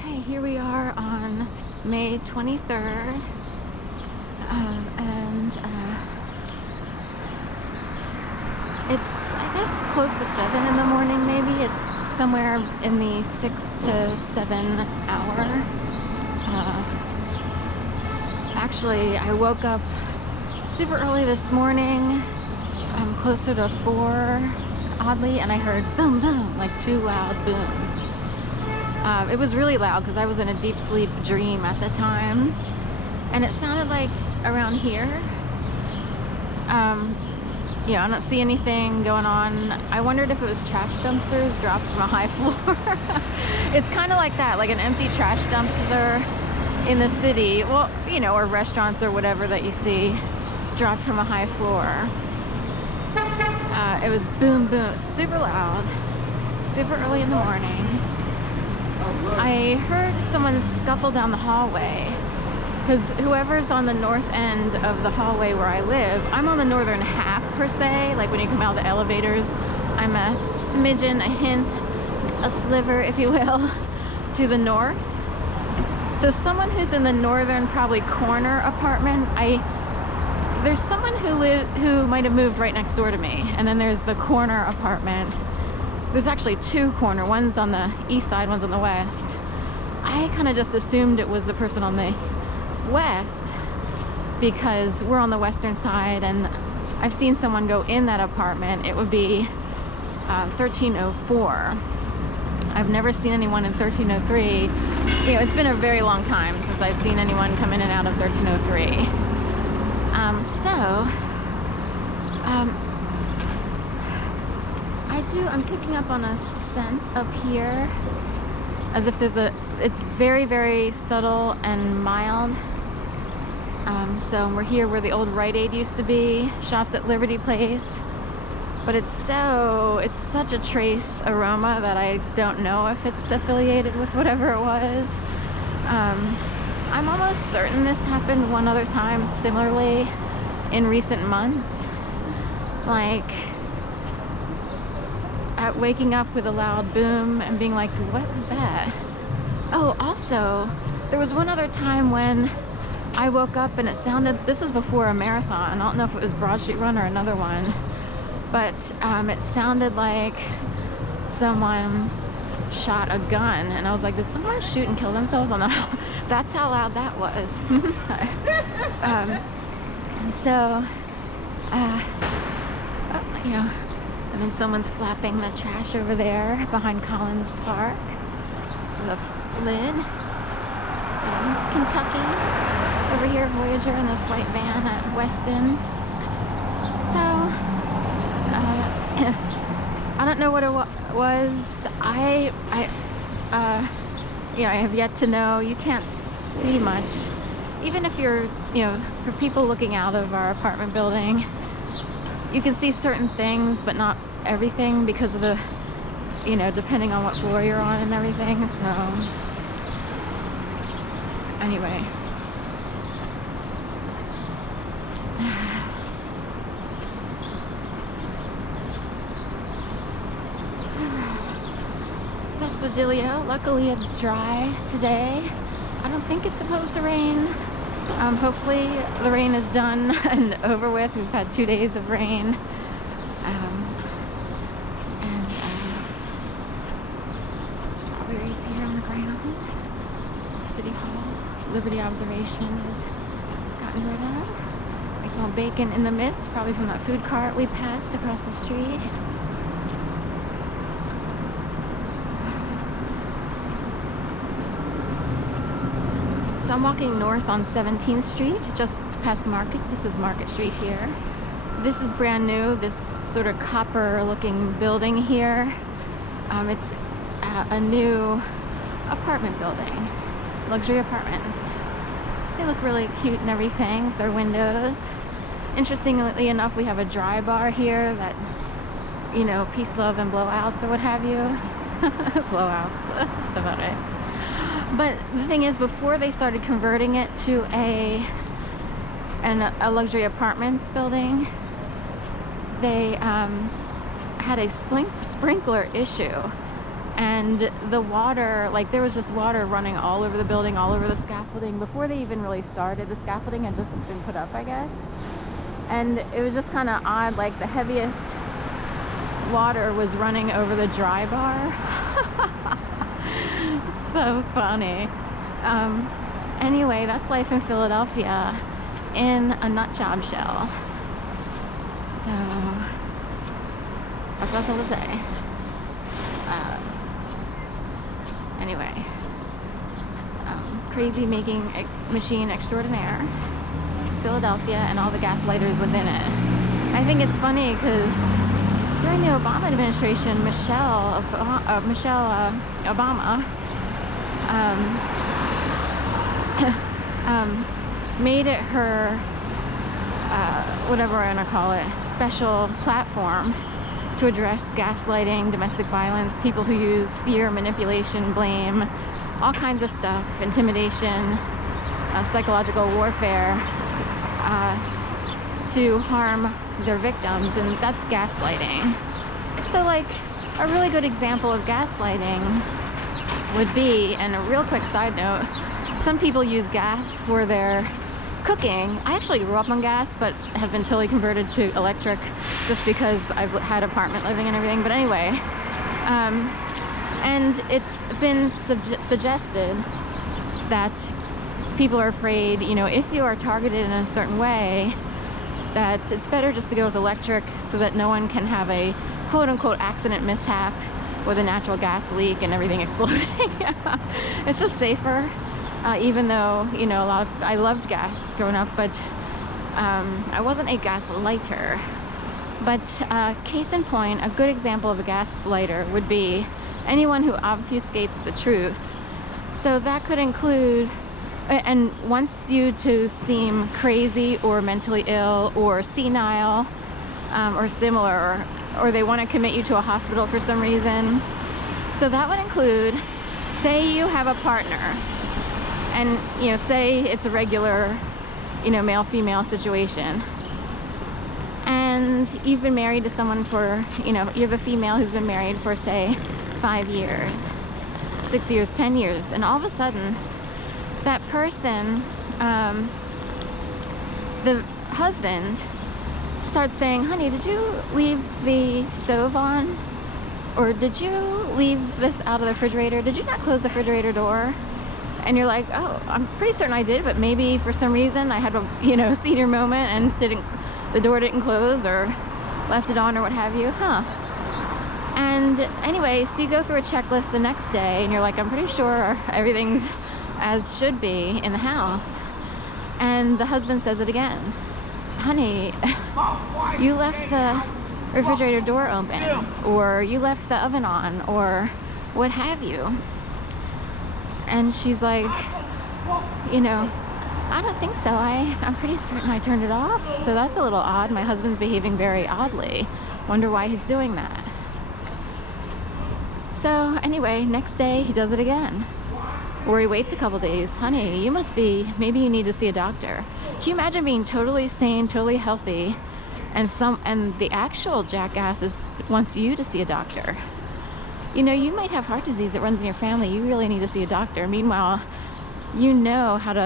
Okay, here we are on May 23rd, it's, I guess, close to 7 in the morning maybe. It's somewhere in the 6 to 7 hour. Actually, I woke up super early this morning, closer to 4, oddly, and I heard boom, boom, like 2 loud booms. It was really loud because I was in a deep sleep dream at the time, and it sounded like around here. Yeah, I don't see anything going on. I wondered if it was trash dumpsters dropped from a high floor. It's kind of like that, like an empty trash dumpster in the city. Well, you know, or restaurants or whatever that you see dropped from a high floor. It was boom, boom, super loud, super early in the morning. I heard someone scuffle down the hallway, because whoever's on the north end of the hallway where I live, I'm on the northern half per se, like when you come out of the elevators, I'm a smidgen, a hint, a sliver, if you will, to the north. So someone who's in the northern, probably corner apartment, there's someone who might have moved right next door to me, and then there's the corner apartment. There's actually 2 corner, one's on the east side, one's on the west. I kind of just assumed it was the person on the west because we're on the western side, and I've seen someone go in that apartment. It would be 1304. I've never seen anyone in 1303. You know, it's been a very long time since I've seen anyone come in and out of 1303. I'm picking up on a scent up here, as if it's very, very subtle and mild. So we're here where the old Rite Aid used to be, shops at Liberty Place, but it's such a trace aroma that I don't know if it's affiliated with whatever it was. I'm almost certain this happened one other time similarly in recent months, like at waking up with a loud boom and being like, what was that? Oh, also, there was one other time when I woke up and it sounded, this was before a marathon, I don't know if it was Broad Street Run or another one, but it sounded like someone shot a gun, and I was like, did someone shoot and kill themselves on the that's how loud that was. You know, and then someone's flapping the trash over there behind Collins Park with a lid. Kentucky over here, Voyager in this white van at Weston. So I don't know what it was. You know, I have yet to know. You can't see much, even if you're, you know, for people looking out of our apartment building, you can see certain things, but not everything because of the, you know, depending on what floor you're on and everything. So anyway, so that's the dealio. Luckily it's dry today. I don't think it's supposed to rain. Hopefully the rain is done and over with. We've had 2 days of rain. Strawberries here on the ground. City Hall. Liberty Observation is gotten rid of. Nice small bacon in the midst, probably from that food cart we passed across the street. So I'm walking north on 17th Street, just past Market. This is Market Street here. This is brand new, this sort of copper looking building here. It's a new apartment building, luxury apartments. They look really cute and everything with their windows. Interestingly enough, we have a dry bar here that, you know, peace, love, and blowouts or what have you. Blowouts, that's about it. But the thing is, before they started converting it to a luxury apartments building, they had a sprinkler issue, And the water, like there was just water running all over the building, all over the scaffolding before they even really started. The scaffolding had just been put up, I guess. And it was just kind of odd, like the heaviest water was running over the dry bar. So funny. Anyway, that's life in Philadelphia in a nut job shell. So that's what I was supposed to say. Anyway, crazy making machine extraordinaire, Philadelphia, and all the gaslighters within it. I think it's funny because during the Obama administration, Michelle Obama made it her, whatever I want to call it, special platform to address gaslighting, domestic violence, people who use fear, manipulation, blame, all kinds of stuff, intimidation, psychological warfare, to harm their victims, and that's gaslighting. So like a really good example of gaslighting would be, and a real quick side note, some people use gas for their cooking. I actually grew up on gas, but have been totally converted to electric just because I've had apartment living and everything. But anyway, and it's been suggested that people are afraid, you know, if you are targeted in a certain way, that it's better just to go with electric so that no one can have a quote-unquote accident mishap with a natural gas leak and everything exploding. It's just safer. Even though, you know, I loved gas growing up, but I wasn't a gas lighter. But case in point, a good example of a gas lighter would be anyone who obfuscates the truth. So that could include, and wants you to seem crazy or mentally ill or senile or similar, or they want to commit you to a hospital for some reason. So that would include, say you have a partner, and you know, say it's a regular, you know, male-female situation, and you've been married to someone for, you know, you're the female who's been married for say 5 years, 6 years, 10 years, and all of a sudden that person, the husband, starts saying, honey, did you leave the stove on? Or did you leave this out of the refrigerator? Did you not close the refrigerator door? And you're like, oh, I'm pretty certain I did, but maybe for some reason I had a, you know, senior moment and the door didn't close or left it on or what have you, huh? And anyway, so you go through a checklist the next day and you're like, I'm pretty sure everything's as should be in the house. And the husband says it again. Honey, you left the refrigerator door open, or you left the oven on, or what have you. And she's like, you know, I don't think so. I'm pretty certain I turned it off. So that's a little odd. My husband's behaving very oddly. Wonder why he's doing that. So anyway, next day he does it again. Or he waits a couple days. Honey, you must be, maybe you need to see a doctor. Can you imagine being totally sane, totally healthy, and the actual jackass wants you to see a doctor? You know, you might have heart disease that runs in your family. You really need to see a doctor. Meanwhile, you know how to